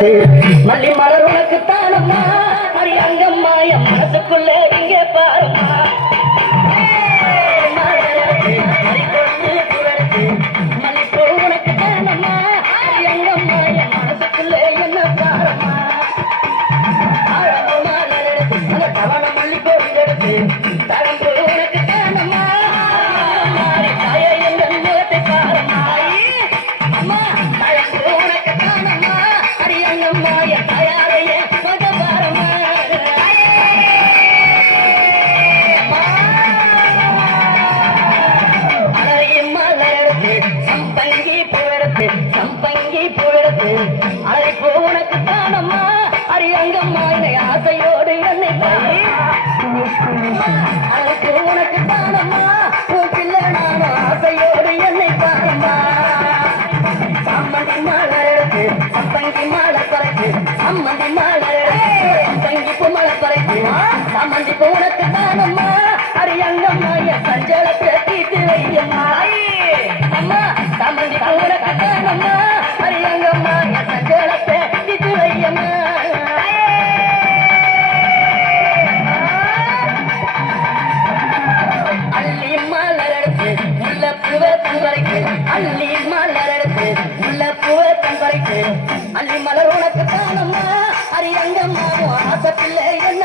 வச்சு மல்லி மலர் உனக்கு தானம்மா அடி அங்கம்மா என் மனசுக்குள்ள இங்கே பாருமா மல்லிப்பூ உனக்கு தானம்மா அடி அங்கம்மா என் மனசுக்குள்ள என்ன பாருமா அந்த தவண மல்லிப்பூ எடுத்து தரம்பு உனக்கு தானம்மா தாயை எந்த முகத்தை பாருமா அம்மா தரம்பு உனக்கு தானம்மா அடி அங்கம்மா என் தாயாரையே மக பாருமா சம்பங்கி பூவெடுத்து அழைப்பு உனக்கு தானம்மா அடி அங்கம்மா என்னை ஆசையோடு என்னை அழைப்பு உனக்கு தானம்மா பிள்ளை நானும் ஆசையோடு என்னை பாருமா சம்மந்தி மாலை எடுத்து சம்பங்கி மாலை பறைக்கு சம்மந்தி மாலை சம்பங்கி பூ மலை பறைக்கு சம்மந்தி பூ உனக்கு தானம்மா அடி அங்கம்மா என் சஞ்சலத்தை தீட்டு வையம்மா அம்மா சம்மந்தி பூ உனக்கு தானம்மா அடி அங்கம்மா என் சஞ்சலத்தை தீட்டு வையம்மா அள்ளி மலர் எடுத்து உள்ள பூவை தம்பரைக்கு அள்ளி மலர் எடுத்து உள்ள பூவை தம்பரைக்கு அள்ளி மலர் உனக்கு தானம்மா அடி அங்கம்மா ஆசை பிள்ளை என்ன